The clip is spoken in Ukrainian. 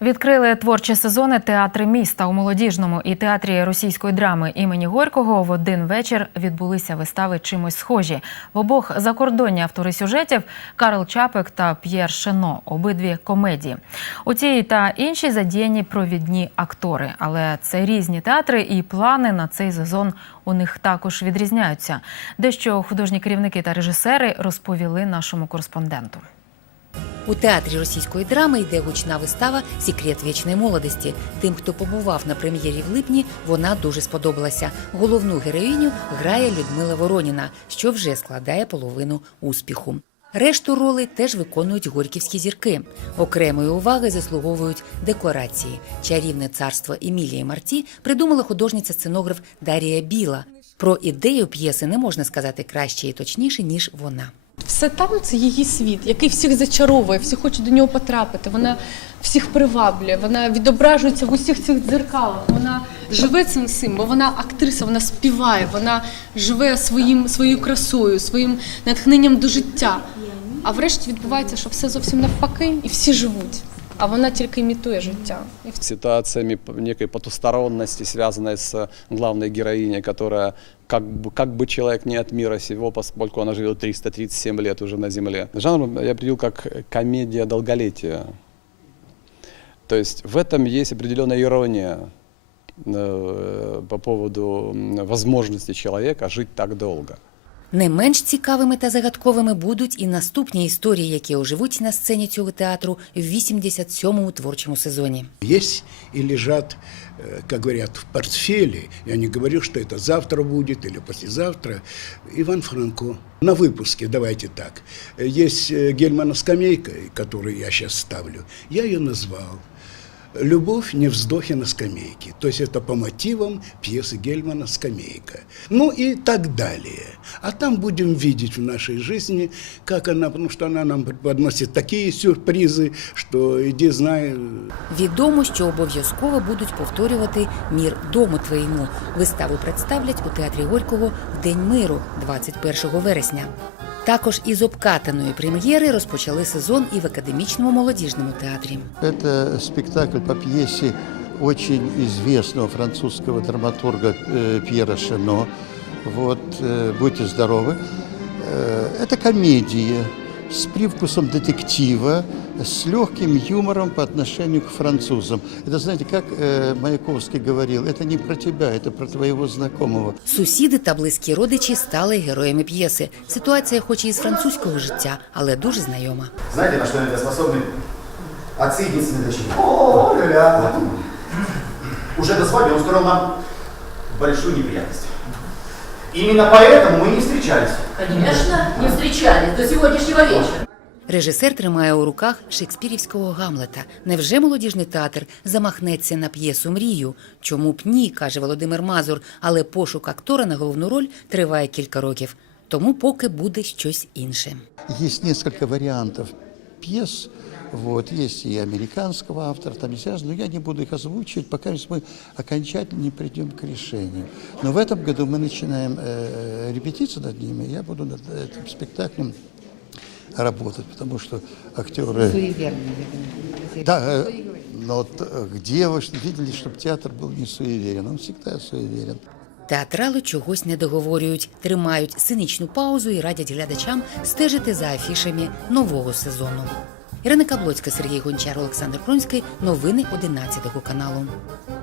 Відкрили творчі сезони театри міста у молодіжному і театрі російської драми імені Горького. В один вечір відбулися вистави чимось схожі. В обох закордонні автори сюжетів Карл Чапик та П'єр Шено. Обидві комедії. У цій та іншій задіяні провідні актори. Але це різні театри, і плани на цей сезон у них також відрізняються. Дещо художні керівники та режисери розповіли нашому кореспонденту. У театрі російської драми йде гучна вистава Секрет вічної молодості. Тим, хто побував на прем'єрі в липні, вона дуже сподобалася. Головну героїню грає Людмила Вороніна, що вже складає половину успіху. Решту ролей теж виконують горьківські зірки. Окремої уваги заслуговують декорації. Чарівне царство Емілії Марті придумала художниця-сценограф Дарія Біла. Про ідею п'єси не можна сказати краще і точніше, ніж вона. Все там це її світ, який всіх зачаровує, всі хочуть до нього потрапити. Вона всіх приваблює, вона відображується в усіх цих дзеркалах. Вона живе цим всім, бо вона актриса, вона співає, вона живе своїм своєю красою, своїм натхненням до життя. А врешті відбувається, що все зовсім навпаки, і всі живуть. А вона тільки імітує життя. І ситуациями п- некой потусторонности, связанной с главной героиней, которая как бы, как бы человек не от мира сего, поскольку она живет 337 лет уже на Земле. Жанр я определил как комедия долголетия. То есть в этом есть определенная ирония э, по поводу м, возможности человека жить так долго. Не менш цікавими та загадковими будуть і наступні історії, які оживуть на сцені цього театру в 87-му творчому сезоні. есть и лежат, э, как говорят, в портфеле. Я не говорю, что это завтра будет или послезавтра. Иван Франко. На выпуске, давайте так. Э, Есть э, Гельмана скамейка, которую я сейчас ставлю. Я ее назвал «Любовь не вздохи на скамейке». То есть это по мотивам пьесы Гельмана «Скамейка». Ну и так далее. А там будем видеть в нашей жизни, как она, потому что она нам подносит такие сюрпризы, что иди знай, Відомо, що обов'язково будуть повторювати Мір дому твоєму. Виставу представлять у театрі Горького в День миру 21 вересня. Також із обкатаної прем'єри розпочали сезон і в академічному молодіжному театрі. Это спектакль по пьесе очень известного французского драматурга э, Пьера Шено. Вот, э, будьте здоровы. Э, Это комедия с привкусом детектива, с легким юмором по отношению к французам. Это, знаете, как э, Маяковский говорил, это не про тебя, это про твоего знакомого. Сусіди та близькі родичі стали героями п'єси. Ситуація, хоч і з французького життя, але дуже знайома. Знаете, на что иногда способны отцы единственной дочери? О, ля Уже до свадьбы он устроил нам большую неприятность. Именно поэтому мы не встречались. Конечно, не встречались до сегодняшнего вечера. Режисер тримає у руках шекспірівського Гамлета. Невже молодіжний театр замахнеться на п'єсу мрію? Чому б ні, каже Володимир Мазур, але пошук актора на головну роль триває кілька років. Тому поки буде щось інше. Есть несколько вариантов пьес. Вот, есть и американского автора, там есть разные, но я не буду их озвучивать, пока мы окончательно не придем к решению. Но в этом году мы начинаем э, репетицию над ними, я буду над этим спектаклем работать, потому что актеры... Да, э, но вот, э, где вы что- видели, чтобы театр был не суеверен? Он всегда суеверен. Театрали чогось не договорюють, тримають сценічну паузу і радять глядачам стежити за афішами нового сезону. Ірина Каблоцька, Сергій Гончар, Олександр Пронський. Новини 11 каналу.